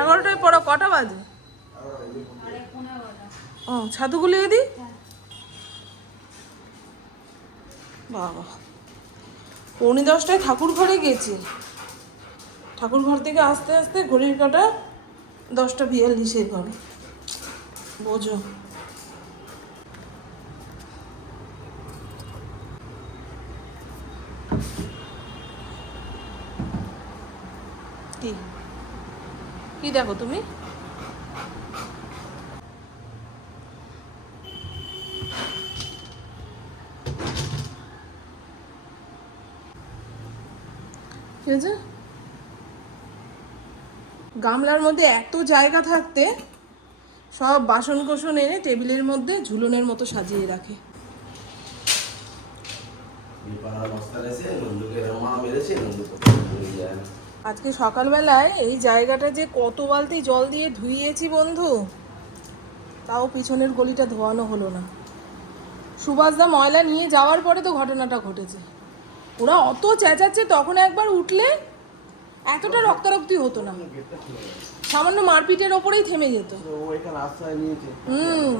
এগারোটায় পড়া, কটা বাজে? ও, ছাতু গুলিয়ে দিই? বাবা। পৌনে দশটায় ঠাকুর ঘরে গেছি। ঠাকুর ঘর থেকে আস্তে আস্তে ঘড়ির কাটা দশটা বিয়াল্লিশের ঘরে। বোঝো কি কি দেখো তুমি। গামলার মধ্যে এত জায়গা থাকতে সব বাসন কোসন এনে টেবিলের মধ্যে ঝুলনের মতো সাজিয়ে রাখে। নন্দুকে আজকে সকালবেলায় এই জায়গাটা যে কত বালতি জল দিয়ে ধুইয়েছি বন্ধু তাও পিছনের গলিটা ধোয়ানো হলো না। সুভাষদা ময়লা নিয়ে যাওয়ার পরে তো ঘটনাটা ঘটেছে। ওরা অত চেঁচাচ্ছে তখন একবার উঠলে এতটা রক্তারক্তি হতো না। সামান্য মারপিটের ওপরেই থেমে যেত। হুম।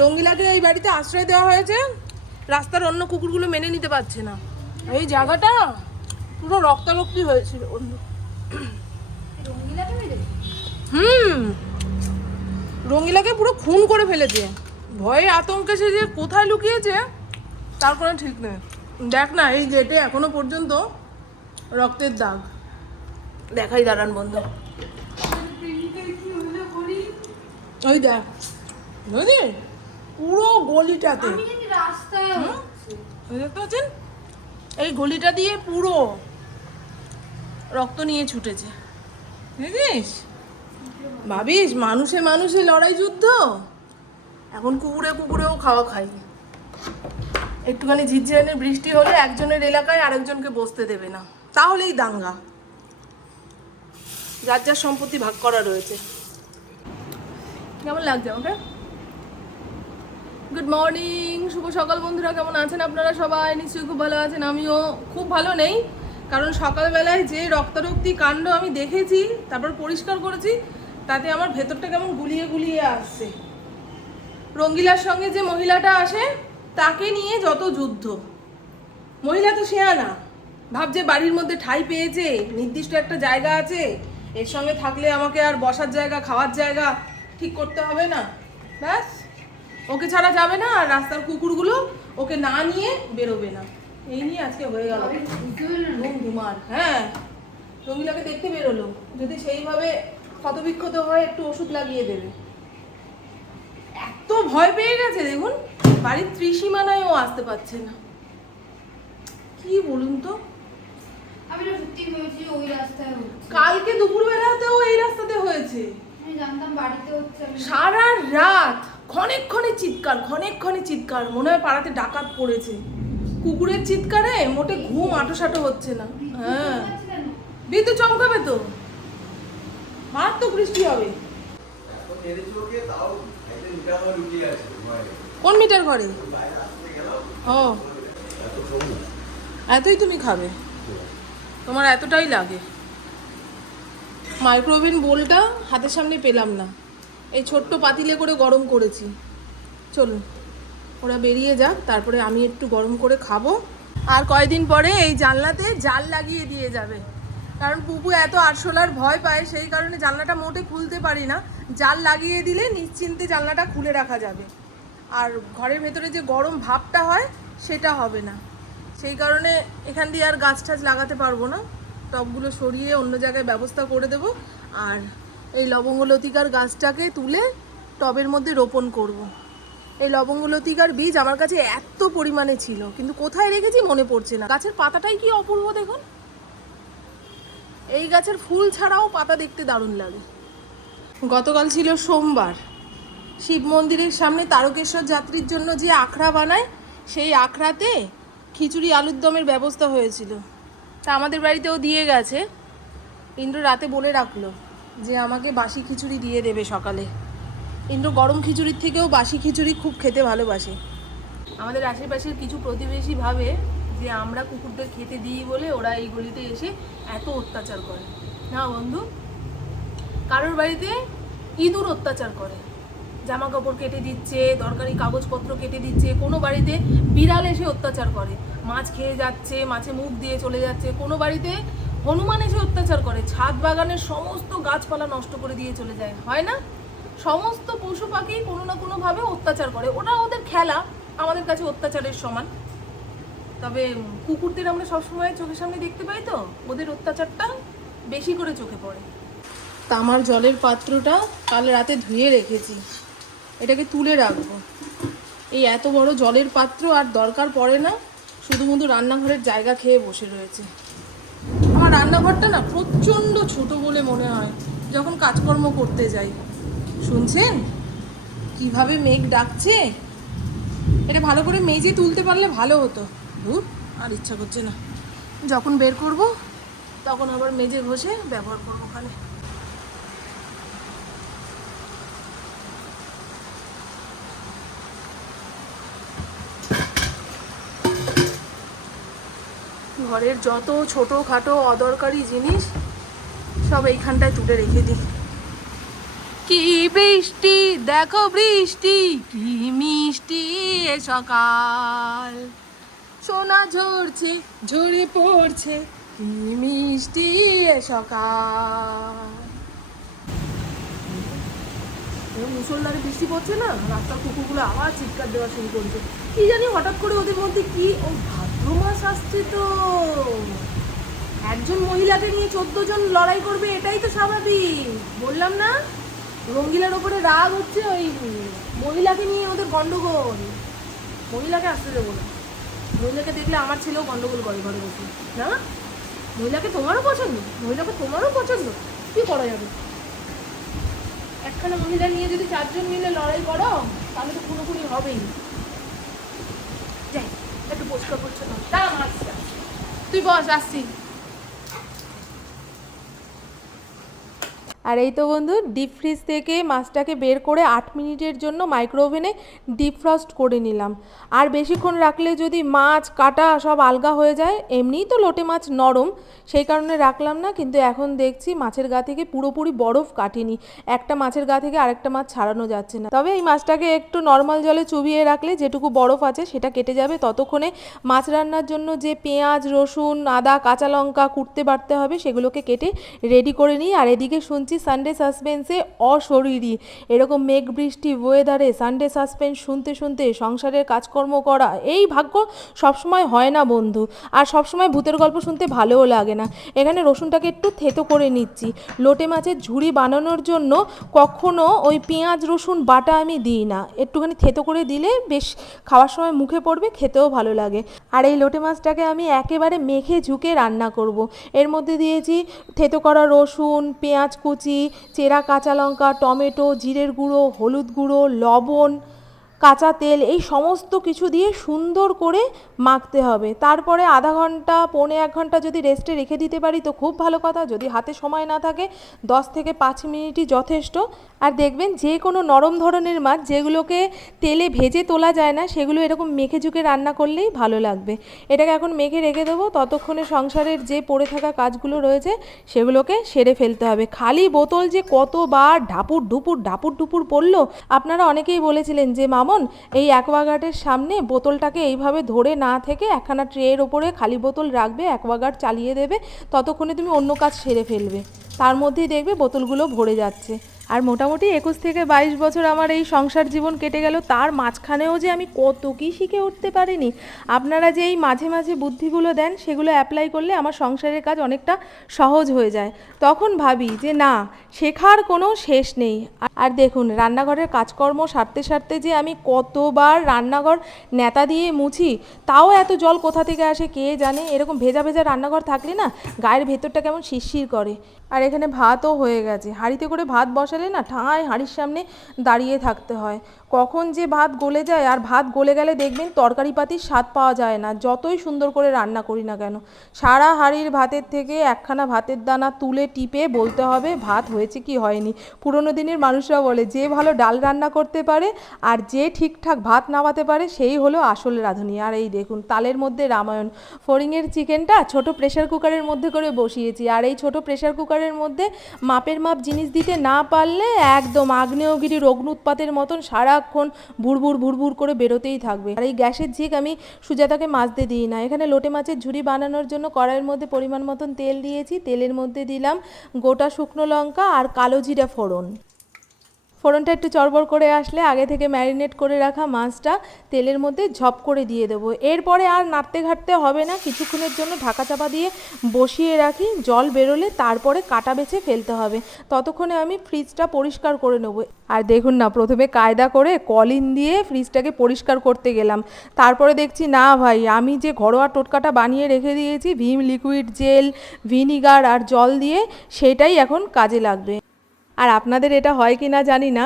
রঙ্গিলাকে এই বাড়িতে আশ্রয় দেওয়া হয়েছে রাস্তার অন্য কুকুরগুলো মেনে নিতে পারছে না। এই জায়গাটা পুরো রক্তারক্তি হয়েছিল হুম। রঙ্গিলাকে পুরো খুন করে ফেলেছে। ভয়ে আতঙ্কে সে যে কোথায় লুকিয়েছে তার কোনো ঠিক নেই। দেখ না এই গেটে এখনও পর্যন্ত রক্তের দাগ। দেখাই দাঁড়ান বন্ধু। ওই দেখ। বুঝলি? পুরো গলিটাতে। দেখতে পাচ্ছেন? এই গলিটা দিয়ে পুরো রক্ত নিয়ে ছুটেছে। বুঝিস ভাবিস, মানুষে মানুষে লড়াই যুদ্ধ। এখন কুকুরে কুকুরেও খাওয়া খাই। একটুখানি ঝিরঝিরানি বৃষ্টি হলে একজনের এলাকায় আরেকজনকে বসতে দেবে না। তাহলেই দাঙ্গা। যার যার সম্পত্তি ভাগ করা রয়েছে। কেমন লাগছে আমাকে? গুড মর্নিং শুভ সকাল বন্ধুরা, কেমন আছেন আপনারা সবাই? নিশ্চয়ই খুব ভালো আছেন। আমিও খুব ভালো নেই। কারণ সকালবেলায় যে রক্তারক্তি কাণ্ড আমি দেখেছি, তারপর পরিষ্কার করেছি, তাতে আমার ভেতরটা কেমন গুলিয়ে গুলিয়ে আসছে। রঙ্গিলার সঙ্গে যে মহিলাটা আসে, তাকে নিয়ে যত যুদ্ধ। মহিলা তো শেয়ানা ভাবছে বাড়ির মধ্যে ঠাই পেয়েছে, নির্দিষ্ট একটা জায়গা আছে, এর সঙ্গে থাকলে আমাকে আর বসার জায়গা, খাওয়ার জায়গা ঠিক করতে হবে না। ব্যাস, ওকে ছাড়া যাবে না, আর রাস্তার কুকুরগুলো ওকে না নিয়ে বেরোবে না। এই নিয়ে আজকে হয়ে গেল। ধুম ধুমার হ্যাঁ। দেখতে বেরোলো। যদি সেইভাবে ক্ষতবিক্ষত হয় একটু ওষুধ লাগিয়ে দেবে। এত ভয় পেয়ে গেছে দেখুন। বাড়ির ত্রিসীমানায় ও আসতে পারছে না। কি বলুন তো? আমি না সত্যি ওই রাস্তায় কালকে দুপুরবেলাতেও এই রাস্তাতে হয়েছে। আমি জানতাম বাড়িতে হচ্ছে সারা রাত ক্ষণেক ক্ষণে চিৎকার ক্ষণেক ক্ষণে চিৎকার। মনে হয় পাড়াতে ডাকাত পড়েছে। কুকুরের চিৎকারে মোটে ঘুম আটোসাটো হচ্ছে না। হ্যাঁ। বিদ্যুৎ চমকাবে তো। মারাত্মক বৃষ্টি হবে। কোন মিটার ঘরে? ও। এতই তুমি খাবে? তোমার এতটাই লাগে। মাইক্রোওভেন বোলটা হাতের সামনে পেলাম না। এই ছোট্ট পাতিলে করে গরম করেছি। চলুন। ওরা বেরিয়ে যাক, তারপরে আমি একটু গরম করে খাব। আর কয়দিন পরে এই জানলাতে জাল লাগিয়ে দিয়ে যাবে। কারণ পুপু এত আরশোলার ভয় পায়, সেই কারণে জানলাটা মোটে খুলতে পারি না। জাল লাগিয়ে দিলে নিশ্চিন্তে জানলাটা খুলে রাখা যাবে। আর ঘরের ভেতরে যে গরম ভাবটা হয়, সেটা হবে না। সেই কারণে এখান দিয়ে আর গাছ টাছ লাগাতে পারব না। টবগুলো সরিয়ে অন্য জায়গায় ব্যবস্থা করে দেব। আর এই লবঙ্গলতিকার গাছটাকে তুলে টবের মধ্যে রোপণ করব। এই লবঙ্গলতিকার বীজ আমার কাছে এত পরিমাণে ছিল, কিন্তু কোথায় রেখেছি মনে পড়ছে না। গাছের পাতাটাই কি অপূর্ব দেখুন? এই গাছের ফুল ছাড়াও পাতা দেখতে দারুণ লাগে। গতকাল ছিল সোমবার। শিব মন্দিরের সামনে তারকেশ্বর যাত্রীর জন্য যে আখড়া বানায়, সেই আখড়াতে খিচুড়ি আলুর দমের ব্যবস্থা হয়েছিল। তা আমাদের বাড়িতেও দিয়ে গেছে। ইন্দ্র রাতে বলে রাখল যে, আমাকে বাসি খিচুড়ি দিয়ে দেবে সকালে। ইন্দ্র গরম খিচুড়ির থেকেও বাসি খিচুড়ি খুব খেতে ভালোবাসে। আমাদের আশেপাশের কিছু প্রতিবেশী ভাবে যে আমরা কুকুরদের খেতে দিই বলে ওরা এই গলিতে এসে এত অত্যাচার করে। না বন্ধু, কারোর বাড়িতে ইঁদুর অত্যাচার করে। জামা কাপড় কেটে দিচ্ছে, দরকারি কাগজপত্র কেটে দিচ্ছে, কোনো বাড়িতে বিড়াল এসে অত্যাচার করে। মাছ খেয়ে যাচ্ছে, মাছে মুখ দিয়ে চলে যাচ্ছে, কোনো বাড়িতে হনুমান এসে অত্যাচার করে। ছাদ বাগানের সমস্ত গাছপালা নষ্ট করে দিয়ে চলে যায়, হয় না? সমস্ত পশু পাখি কোনো না কোনোভাবে অত্যাচার করে। ওটা ওদের খেলা, আমাদের কাছে অত্যাচারের সমান। তবে কুকুরদের আমরা সবসময় চোখের সামনে দেখতে পাই তো, ওদের অত্যাচারটা বেশি করে চোখে পড়ে। তামার জলের পাত্রটা কাল রাতে ধুয়ে রেখেছি। এটাকে তুলে রাখব। এই এত বড় জলের পাত্র আর দরকার পড়ে না, শুধুমুধু রান্নাঘরের জায়গা খেয়ে বসে রয়েছে। আমার রান্নাঘরটা না প্রচণ্ড ছোট বলে মনে হয়, যখন কাজকর্ম করতে যাই। শুনছেন? কীভাবে মেঘ ডাকছে? এটা ভালো করে মেজে তুলতে পারলে ভালো হতো। ধুর, আর ইচ্ছা করছে না। যখন বের করব, তখন আবার মেজে ঘষে ব্যবহার করব ওখানে। ঘরের যত ছোটোখাটো অদরকারি জিনিস, সব এইখানটায় তুলে রেখে দিই। কি বৃষ্টি? দেখো বৃষ্টি, কি মিষ্টি এ সকাল। সোনা ঝরছে, ঝরে পড়ছে, কি মিষ্টি এ সকাল। মুসলধারে বৃষ্টি পড়ছে না? রাস্তার কুকুরগুলো আবার চিৎকার দেওয়া শুরু করছে। কি জানি হঠাৎ করে ওদের মধ্যে কি ও ভাদ্র মাস আসছে তো। একজন মহিলাকে নিয়ে চোদ্দ জন লড়াই করবে, এটাই তো স্বাভাবিক। বললাম না? রঙ্গিলার ওপরে রাগ হচ্ছে ওই মহিলাকে নিয়ে ওদের গন্ডগোল। মহিলাকে আসতে দেবো না। মহিলাকে দেখলে আমার ছেলেও গন্ডগোল করে ঘরে বসে। না? মহিলাকে তোমারও পছন্দ, মহিলাকে তোমারও পছন্দ। কি করা যাবে? একখানা মহিলা নিয়ে যদি চারজন মিলে লড়াই করো, তাহলে তো খুনোখুনি হবেই। যাই, একটু পরিষ্কার মাছ তুই বস, আসছি। আর এই তো বন্ধু ডিপ ফ্রিজ থেকে মাছটাকে বের করে আট মিনিটের জন্য মাইক্রো ওভেনে ডিপ ফ্রস্ট করে নিলাম। আর বেশিক্ষণ রাখলে যদি মাছ, কাটা সব আলগা হয়ে যায়, এমনিই তো লোটে মাছ নরম, সেই কারণে রাখলাম না, কিন্তু এখন দেখছি মাছের গা থেকে পুরোপুরি বরফ কাটেনি। একটা মাছের গা থেকে আরেকটা মাছ ছাড়ানো যাচ্ছে না। তবে এই মাছটাকে একটু নর্মাল জলে চুবিয়ে রাখলে যেটুকু বরফ আছে সেটা কেটে যাবে। ততক্ষণে মাছ রান্নার জন্য যে পেঁয়াজ, রসুন, আদা, কাঁচা লঙ্কা কুটতে বাড়তে হবে, সেগুলোকে কেটে রেডি করে নিই। আর এদিকে শুনছি সানডে সাসপেন্সে অশরীরী। এরকম মেঘ বৃষ্টি ওয়েদারে সানডে সাসপেন্স শুনতে শুনতে সংসারের কাজকর্ম করা, এই ভাগ্য সবসময় হয় না বন্ধু। আর সবসময় ভূতের গল্প শুনতে ভালোও লাগে না। এখানে রসুনটাকে একটু থেতো করে নিচ্ছি। লোটে মাছের ঝুড়ি বানানোর জন্য কখনো ওই পেঁয়াজ, রসুন, বাটা আমি দিই না। একটুখানি থেতো করে দিলে বেশ খাওয়ার সময় মুখে পড়বে, খেতেও ভালো লাগে। আর এই লোটে মাছটাকে আমি একেবারে মেখে ঝুঁকে রান্না করব। এর মধ্যে দিয়েছি থেতো করা রসুন, পেঁয়াজ কুচি চেরা কাঁচা লঙ্কা টমেটো জিরের গুঁড়ো হলুদ গুঁড়ো লবণ কাঁচা তেল, এই সমস্ত কিছু দিয়ে সুন্দর করে মাখতে হবে। তারপরে আধা ঘণ্টা, পৌনে এক ঘণ্টা যদি রেস্টে রেখে দিতে পারি তো খুব ভালো কথা। যদি হাতে সময় না থাকে, দশ থেকে পাঁচ মিনিটই যথেষ্ট। আর দেখবেন যে কোনো নরম ধরনের মাছ যেগুলোকে তেলে ভেজে তোলা যায় না, সেগুলো এরকম মেখে ঝুঁকে রান্না করলেই ভালো লাগবে। এটাকে এখন মেখে রেখে দেবো। ততক্ষণে সংসারের যে পড়ে থাকা কাজগুলো রয়েছে, সেগুলোকে সেরে ফেলতে হবে। খালি বোতল যে কতবার ঢাপুর ঢুপুর ঢাপুর ঢুপুর পড়ল, আপনারা অনেকেই বলেছিলেন যে মামন এই অ্যাকোয়াগার্ডের সামনে বোতলটাকে এইভাবে ধরে না থেকে একখানা ট্রের ওপরে খালি বোতল রাখবে, অ্যাকোয়াগার্ড চালিয়ে দেবে, ততক্ষণে তুমি অন্য কাজ সেরে ফেলবে। তার মধ্যেই দেখবে বোতলগুলো ভরে যাচ্ছে। আর মোটামুটি একুশ থেকে বাইশ বছর আমার এই সংসার জীবন কেটে গেল। তার মাঝখানেও যে আমি কত কী শিখে উঠতে পারিনি, আপনারা যে এই মাঝে মাঝে বুদ্ধিগুলো দেন, সেগুলো অ্যাপ্লাই করলে আমার সংসারের কাজ অনেকটা সহজ হয়ে যায়। তখন ভাবি যে না, শেখার কোনো শেষ নেই। আর দেখুন, রান্নাঘরের কাজকর্ম সারতে সারতে যে আমি কতবার রান্নাঘর নেতা দিয়ে মুছি, তাও এত জল কোথা থেকে আসে কে জানে? এরকম ভেজা ভেজা রান্নাঘর থাকলে না, গায়ের ভেতরটা কেমন শিরশির করে। আর এখানে ভাতও হয়ে গেছে। হাঁড়িতে করে ভাত বসালে না ঠায় হাঁড়ির সামনে দাঁড়িয়ে থাকতে হয়। কখন যে ভাত গলে যায় আর ভাত গলে গেলে দেখবেন তরকারি পাতির স্বাদ পাওয়া যায় না, যতই সুন্দর করে রান্না করি না কেন। সারা হাঁড়ির ভাতের থেকে একখানা ভাতের দানা তুলে টিপে বলতে হবে ভাত হয়েছে কি হয়নি। পুরোনো দিনের মানুষরা বলে, যে ভালো ডাল রান্না করতে পারে আর যে ঠিকঠাক ভাত নামাতে পারে, সেই হলো আসল রাঁধুনি। আর এই দেখুন, তালের মধ্যে রামায়ণ। ফড়িংয়ের চিকেনটা ছোট প্রেশার কুকারের মধ্যে করে বসিয়েছি। আর এই ছোট প্রেশার কুকারের মধ্যে মাপের মাপ জিনিস দিতে না পারলে একদম আগ্নেয়গিরি আগ্নেয়গিরির অগ্নুৎপাতের মতন সারাক্ষণ ভুড়ভুর ভুড়ভুর করে বেরোতেই থাকবে। আর এই গ্যাসের ঝিক আমি সুজাতাকে মাজতে দিই না। এখানে লোটে মাছের ঝুড়ি বানানোর জন্য কড়াইয়ের মধ্যে পরিমাণ মতন তেল দিয়েছি। তেলের মধ্যে দিলাম গোটা শুকনো লঙ্কা আর কালো জিরা ফোড়ন। ফোড়নটা একটু চড়বড় করে আসলে আগে থেকে ম্যারিনেট করে রাখা মাছটা তেলের মধ্যে ঝপ করে দিয়ে দেবো। এরপরে আর নাড়তে ঘাটতে হবে না। কিছুক্ষণের জন্য ঢাকা চাপা দিয়ে বসিয়ে রাখি। জল বেরোলে তারপরে কাটা বেছে ফেলতে হবে। ততক্ষণে আমি ফ্রিজটা পরিষ্কার করে নেব। আর দেখুন না, প্রথমে কায়দা করে কলিন দিয়ে ফ্রিজটাকে পরিষ্কার করতে গেলাম। তারপরে দেখছি, না ভাই, আমি যে ঘরোয়া টোটকাটা বানিয়ে রেখে দিয়েছি, ভিম লিকুইড জেল, ভিনিগার আর জল দিয়ে সেটাই এখন কাজে লাগবে। আর আপনাদের এটা হয় কি না জানি না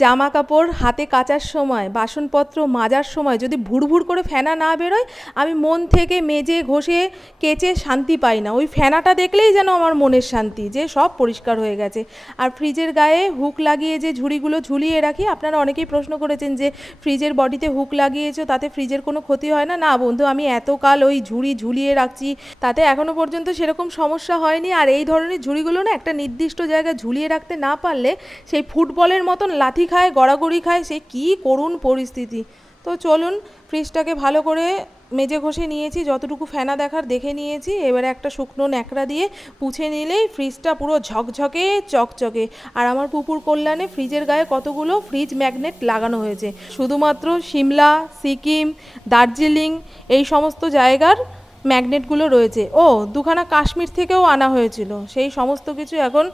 জামা কাপড় হাতে কাচার সময়, বাসনপত্র মাজার সময় যদি ভুরভুর করে ফেনা না বেরোয়, আমি মন থেকে মেজে ঘষে কেচে শান্তি পাই না। ওই ফেনাটা দেখলেই যেন আমার মনের শান্তি, যে সব পরিষ্কার হয়ে গেছে। আর ফ্রিজের গায়ে হুক লাগিয়ে যে ঝুড়িগুলো ঝুলিয়ে রাখি, আপনারা অনেকেই প্রশ্ন করেছেন যে, ফ্রিজের বডিতে হুক লাগিয়েছো, তাতে ফ্রিজের কোনো ক্ষতি হয় না? না বন্ধু, আমি এতকাল ওই ঝুড়ি ঝুলিয়ে রাখছি, তাতে এখনও পর্যন্ত সেরকম সমস্যা হয়নি। আর এই ধরনের ঝুড়িগুলো না একটা নির্দিষ্ট জায়গায় ঝুলিয়ে রাখতে না পারলে সেই ফুটবলের মতন লাথি খায়, গড়াগড়ি খায়, সে কী করুণ পরিস্থিতি। তো চলুন, ফ্রিজটাকে ভালো করে মেজে ঘষে নিয়েছি, যতটুকু ফেনা দেখার দেখে নিয়েছি। এবারে একটা শুকনো ন্যাকড়া দিয়ে পুছে নিলেই ফ্রিজটা পুরো ঝকঝকে, চকচকে। আর আমার পুকুর কল্যাণে ফ্রিজের গায়ে কতগুলো ফ্রিজ ম্যাগনেট লাগানো হয়েছে। শুধুমাত্র সিমলা সিকিম, দার্জিলিং, এই সমস্ত জায়গার ম্যাগনেটগুলো রয়েছে। ও, দুখানা কাশ্মীর থেকেও আনা হয়েছিল। সেই সমস্ত কিছু এখন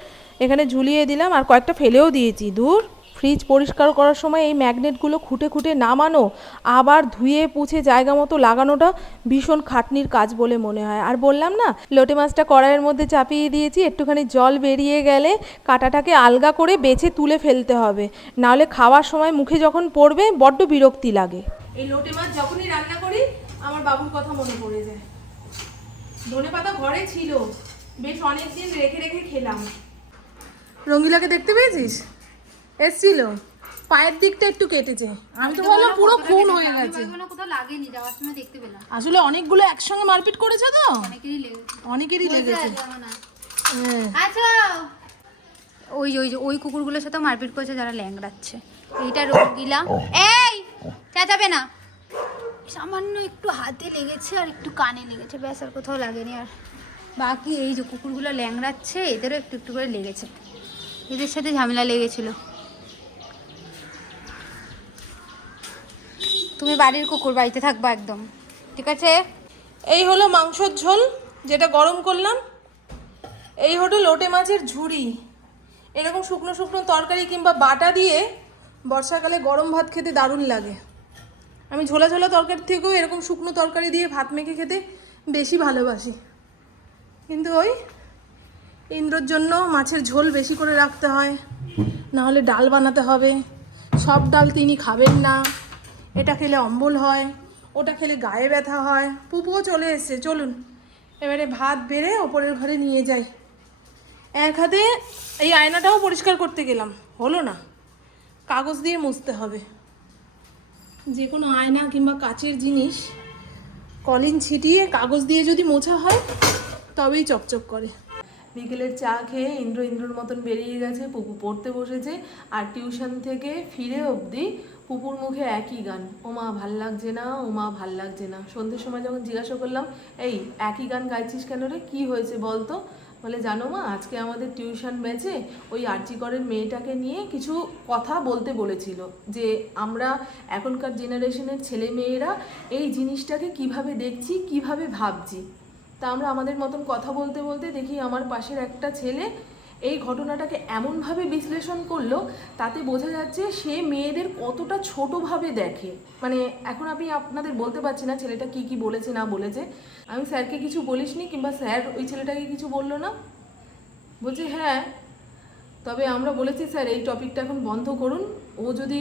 এখানে ঝুলিয়ে দিলাম আর কয়েকটা ফেলেও দিয়েছি। দূর, ফ্রিজ পরিষ্কার করার সময় এই ম্যাগনেটগুলো খুঁটে খুঁটে নামানো, আবার ধুয়ে পুছে জায়গা মতো লাগানোটা ভীষণ খাটনির কাজ বলে মনে হয়। আর বললাম না, লোটে মাছটা কড়াইয়ের মধ্যে চাপিয়ে দিয়েছি, একটুখানি জল বেরিয়ে গেলে কাঁটাটাকে আলগা করে বেছে তুলে ফেলতে হবে। নাহলে খাওয়ার সময় মুখে যখন পড়বে, বড্ড বিরক্তি লাগে। এই লোটে মাছ যখনই রান্না করি, আমার বাবুর কথা মনে পড়ে যায়। ধনে পাতা ঘরে ছিল। বেশ অনেক দিন রেখে রেখে খেলাম। রঙ্গিলাকে দেখতে পেয়েছিস? এসছিল। পায়ের দিকটা একটু কেটেছে। আমি তো ভাবলাম পুরো খুন হয়ে গেছে। কোথাও লাগেনি যাওয়ার সময় দেখতে পেলাম। আসলে অনেকগুলো একসঙ্গে মারপিট করেছে তো? অনেকেরই লেগেছে। অনেকেরই লেগেছে। হ্যাঁ। আচ্ছা। ওই যে ওই যে ওই কুকুরগুলোর সাথে মারপিট করেছে যারা ল্যাংড়াচ্ছে। এইটা রোগ রোগিলা এই চেঁচাবে না। সামান্য একটু হাতে লেগেছে আর একটু কানে লেগেছে। ব্যাস আর কোথাও লাগেনি আর। বাকি এই যে কুকুরগুলো ল্যাংড়াচ্ছে, এদেরও একটু একটু করে লেগেছে। এদের সাথে ঝামেলা লেগেছিল। তুমি বাড়ির কুকুর, বাড়িতে থাকবা একদম। ঠিক আছে? এই হলো মাংসর ঝোল, যেটা গরম করলাম। এই হলো লোটে মাছের ঝুড়ি। এরকম শুকনো শুকনো তরকারি কিংবা বাটা দিয়ে বর্ষাকালে গরম ভাত খেতে দারুণ লাগে। আমি ঝোলা ঝোলা তরকারি থেকেও এরকম শুকনো তরকারি দিয়ে ভাত মেখে খেতে বেশি ভালোবাসি। কিন্তু ওই ইন্দ্রর জন্য মাছের ঝোল বেশি করে রাখতে হয় না হলে ডাল বানাতে হবে। সব ডাল তিনি খাবেন না। এটা খেলে অম্বল হয়, ওটা খেলে গায়ে ব্যথা হয়। পুপুও চলে এসছে, চলুন। এবারে ভাত বেড়ে ওপরের ঘরে নিয়ে যাই। এক হাতে এই আয়নাটাও পরিষ্কার করতে গেলাম, হলো না। কাগজ দিয়ে মুছতে হবে। যে কোনো আয়না কিংবা কাচের জিনিস, কলিন ছিটিয়ে কাগজ দিয়ে যদি মোছা হয়, তবেই চকচক করে। বিকেলের চা খেয়ে ইন্দ্র ইন্দ্রর মতন বেরিয়ে গেছে, পুপু পড়তে বসেছে, আর টিউশন থেকে ফিরে অবধি পুপুর মুখে একই গান ও মা ভালো লাগছে না ও মা ভালো লাগছে না। সন্ধ্যের সময় যখন জিজ্ঞাসা করলাম, এই, একই গান গাইছিস কেন রে? কী হয়েছে বলতো? বলে, জানো মা, আজকে আমাদের টিউশন ম্যাচে ওই আর্জিকরের মেয়েটাকে নিয়ে কিছু কথা বলতে বলেছিল যে আমরা এখনকার জেনারেশনের ছেলে মেয়েরা এই জিনিসটাকে কীভাবে দেখছি, কীভাবে ভাবছি। তা আমরা আমাদের মতন কথা বলতে বলতে দেখি আমার পাশের একটা ছেলে এই ঘটনাটাকে এমনভাবে বিশ্লেষণ করল, তাতে বোঝা যাচ্ছে সে মেয়েদের কতটা ছোটোভাবে দেখে। মানে এখন আমি আপনাদের বলতে পারছি না ছেলেটা কি কি বলেছে, না বলেছে। আমি স্যারকে কিছু বলিসনি কিংবা স্যার ওই ছেলেটাকে কিছু বলল না? বলছে হ্যাঁ তবে আমরা বলেছি স্যার এই টপিকটা এখন বন্ধ করুন। ও যদি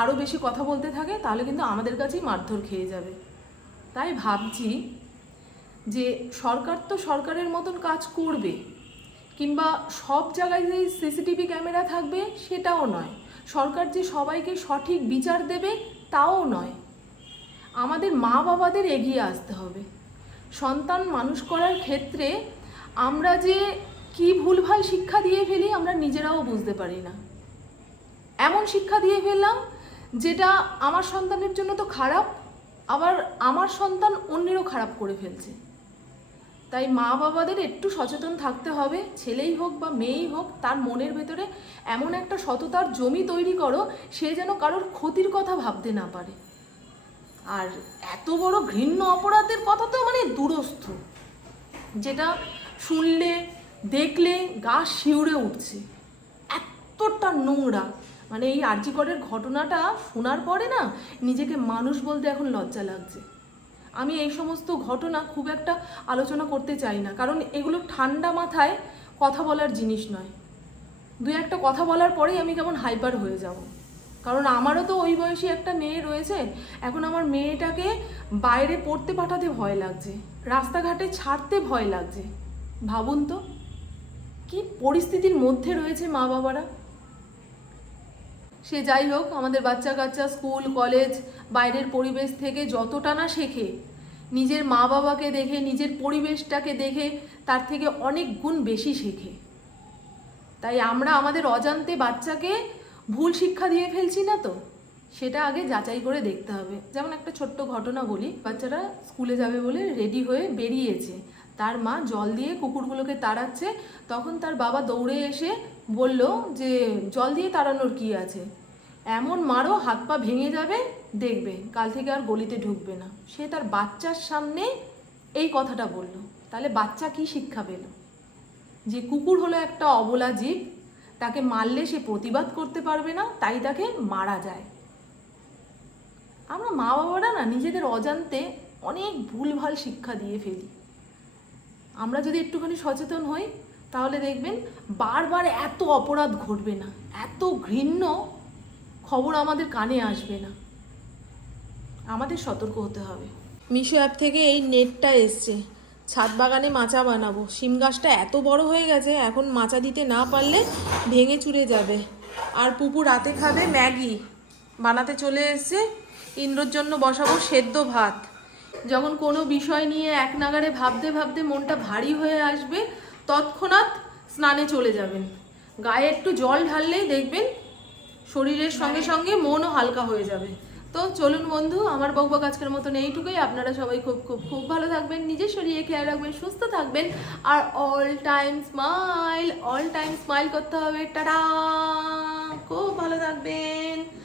আরও বেশি কথা বলতে থাকে, তাহলে কিন্তু আমাদের কাছেই মারধর খেয়ে যাবে। তাই ভাবছি যে সরকার তো সরকারের মতন কাজ করবে। কিংবা সব জায়গায় যে সিসিটিভি ক্যামেরা থাকবে সেটাও নয়। সরকার যে সবাইকে সঠিক বিচার দেবে তাও নয়। আমাদের মা বাবাদের এগিয়ে আসতে হবে। সন্তান মানুষ করার ক্ষেত্রে আমরা যে কি ভুলভাল শিক্ষা দিয়ে ফেলি আমরা নিজেরাও বুঝতে পারি না। এমন শিক্ষা দিয়ে ফেললাম যেটা আমার সন্তানের জন্য তো খারাপ, আবার আমার সন্তান অন্যেরও খারাপ করে ফেলছে। তাই মা বাবাদের একটু সচেতন থাকতে হবে। ছেলেই হোক বা মেয়েই হোক, তার মনের ভেতরে এমন একটা সততার জমি তৈরি করো, সে যেন কারোর ক্ষতির কথা ভাবতে না পারে। আর এত বড় ঘৃণ্য অপরাধের কথা তো মানে দূরস্থ, যেটা শুনলে, দেখলে গা শিউরে উঠছে। এতটা নোংরা। মানে এই আর্যিকরের ঘটনাটা শোনার পরে না, নিজেকে মানুষ বলতে এখন লজ্জা লাগছে। আমি এই সমস্ত ঘটনা খুব একটা আলোচনা করতে চাই না। কারণ এগুলো ঠান্ডা মাথায় কথা বলার জিনিস নয়। দু একটা কথা বলার পরেই আমি কেমন হাইপার হয়ে যাব। কারণ আমারও তো ওই বয়সী একটা মেয়ে রয়েছে, এখন আমার মেয়েটাকে বাইরে পড়তে পাঠাতে ভয় লাগছে, রাস্তাঘাটে ছাড়তে ভয় লাগছে। ভাবুন তো, কি পরিস্থিতির মধ্যে রয়েছে মা বাবারা। সে যাই হোক, আমাদের বাচ্চা কাচ্চা স্কুল, কলেজ, বাইরের পরিবেশ থেকে যতটা না শেখে নিজের মা বাবাকে দেখে, নিজের পরিবেশটাকে দেখে, তার থেকে অনেক গুণ বেশি শেখে। তাই আমরা আমাদের অজান্তে বাচ্চাকে ভুল শিক্ষা দিয়ে ফেলছি না তো? সেটা আগে যাচাই করে দেখতে হবে। যেমন একটা ছোট্ট ঘটনা বলি বাচ্চারা স্কুলে যাবে বলে রেডি হয়ে বেরিয়েছে। তার মা জল দিয়ে কুকুরগুলোকে তাড়াচ্ছে, তখন তার বাবা দৌড়ে এসে বলল যে, জল দিয়ে তাড়ানোর কি আছে? এমন মারো হাত পা ভেঙে যাবে, দেখবে, কাল থেকে আর গলিতে ঢুকবে না। সে তার বাচ্চার সামনে এই কথাটা বলল। তাহলে বাচ্চা কি শিক্ষা পেল? যে কুকুর হলো একটা অবলা জীব, তাকে মারলে সে প্রতিবাদ করতে পারবে না, তাই তাকে মারা যায়। আমরা মা বাবারা না নিজেদের অজান্তে অনেক ভুলভাল শিক্ষা দিয়ে ফেলি। আমরা যদি একটুখানি সচেতন হই, তাহলে দেখবেন বারবার এত অপরাধ ঘটবে না। এত ঘৃণ্য খবর আমাদের কানে আসবে না। আমাদের সতর্ক হতে হবে। মিশো অ্যাপ থেকে এই নেটটা এসছে। ছাদ বাগানে মাচা বানাবো। শিম গাছটা এত বড় হয়ে গেছে, এখন মাচা দিতে না পারলে ভেঙে চুরে যাবে। আর পুপু রাতে খাবে ম্যাগি। বানাতে চলে এসছে। ইন্দ্রর জন্য বসাবো সেদ্ধ ভাত। যখন কোনো বিষয় নিয়ে এক নাগারে ভাবতে ভাবতে মনটা ভারী হয়ে আসবে, তৎক্ষণাৎ স্নানে চলে যাবেন। গায়ে একটু জল ঢাললেই দেখবেন শরীরের সঙ্গে সঙ্গে মনও হালকা হয়ে যাবে। তো চলুন বন্ধু, আমার বকবক আজকের মতন এইটুকুই। আপনারা সবাই খুব খুব খুব ভালো থাকবেন, নিজের শরীরে খেয়াল রাখবেন, সুস্থ থাকবেন। আর all time smile all time smile করতে হবে। টাটা! খুব ভালো থাকবেন।